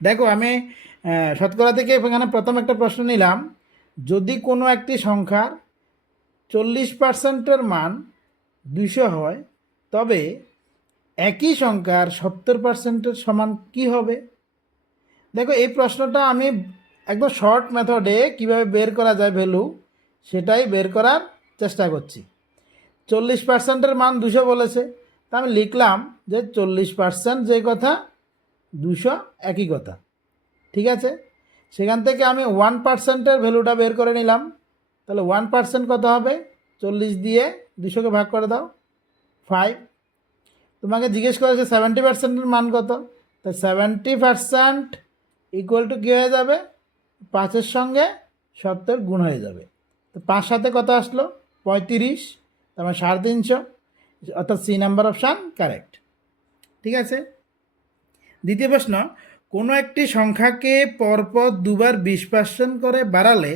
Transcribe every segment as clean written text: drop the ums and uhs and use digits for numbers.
দেখো আমি শতকরা থেকে এখানে প্রথম একটা প্রশ্ন নিলাম, যদি কোনো একটি সংখ্যার 40%-এর মান 200 হয়, তবে একই সংখ্যার 70%-এর সমান কি হবে? দেখো এই প্রশ্নটা আমি একদম শর্ট মেথডে কিভাবে বের করা যায় ভ্যালু, সেটাই বের করার চেষ্টা করছি। 40%-এর মান 200 বলেছে, তা আমি লিখলাম যে 40% যে কথা 200 একই কথা, ঠিক আছে। সেখান থেকে আমি 1%-এর ভ্যালুটা বের করে নিলাম। তাহলে 1% কত হবে? 40 দিয়ে 200কে ভাগ করে দাও, 5। তোমাকে জিজ্ঞেস করেছে 70%-এর মান কত, তা 70% ইকুয়াল টু কী হয়ে যাবে? 5-এর সঙ্গে 70 গুণ হয়ে যাবে। তো 5 সাথে কত আসলো? 35, তার মানে 350, অর্থাৎ সি নাম্বার অপশান কারেক্ট, ঠিক আছে। দ্বিতীয় প্রশ্ন, কোনো একটি সংখ্যাকে পরপর দুবার 20% করে বাড়ালে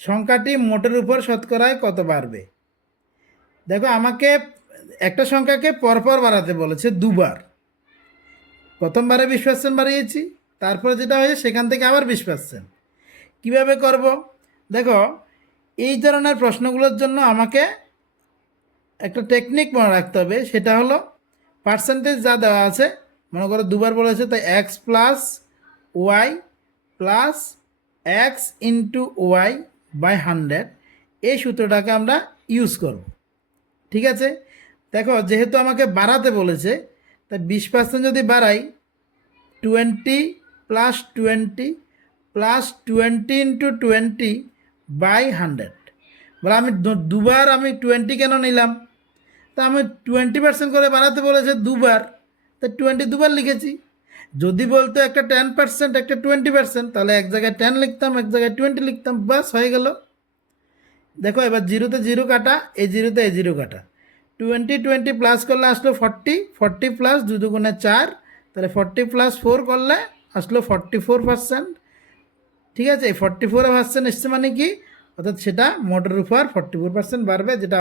সংখ্যাটি মোটের উপর শতকরায় কত বাড়বে? দেখো আমাকে একটা সংখ্যাকে পরপর বাড়াতে বলেছে দুবার। প্রথমবারে 20% বাড়িয়েছি, তারপরে যেটা হয়েছে সেখান থেকে আবার 20%। কীভাবে করব? দেখো এই ধরনের প্রশ্নগুলোর জন্য আমাকে একটা টেকনিক মনে রাখতে হবে, সেটা হলো পার্সেন্টেজ যা দেওয়া আছে, মনে করো দুবার বলেছে, তাই x plus y plus x into y by 100, এই সূত্রটাকে আমরা ইউজ করব, ঠিক আছে। দেখো যেহেতু আমাকে বাড়াতে বলেছে, তাই 20% যদি বাড়াই, 20 প্লাস 20 প্লাস 20 ইন্টু 20 বাই 100, বলে আমি দুবার আমি 20 কেন নিলাম? তা আমি 20% করে বাড়াতে বলেছে দুবার, তাই 20 দুবার লিখেছি। যদি বলতো একটা 10%, একটা 20%, তাহলে এক জায়গায় 10 লিখতাম, এক জায়গায় 20 লিখতাম, বাস হয়ে গেল। দেখো এবার জিরোতে জিরো কাটা, এই জিরোতে এই জিরো কাটা, 20 20 প্লাস করলে আসলো 40, 40 প্লাস 2 দুগুণে 4, তাহলে 40 প্লাস 4 করলে আসলো 44%, ঠিক আছে। এই 44% এসছে মানে কি, অর্থাৎ সেটা মোটের উপর 44% বাড়বে, যেটা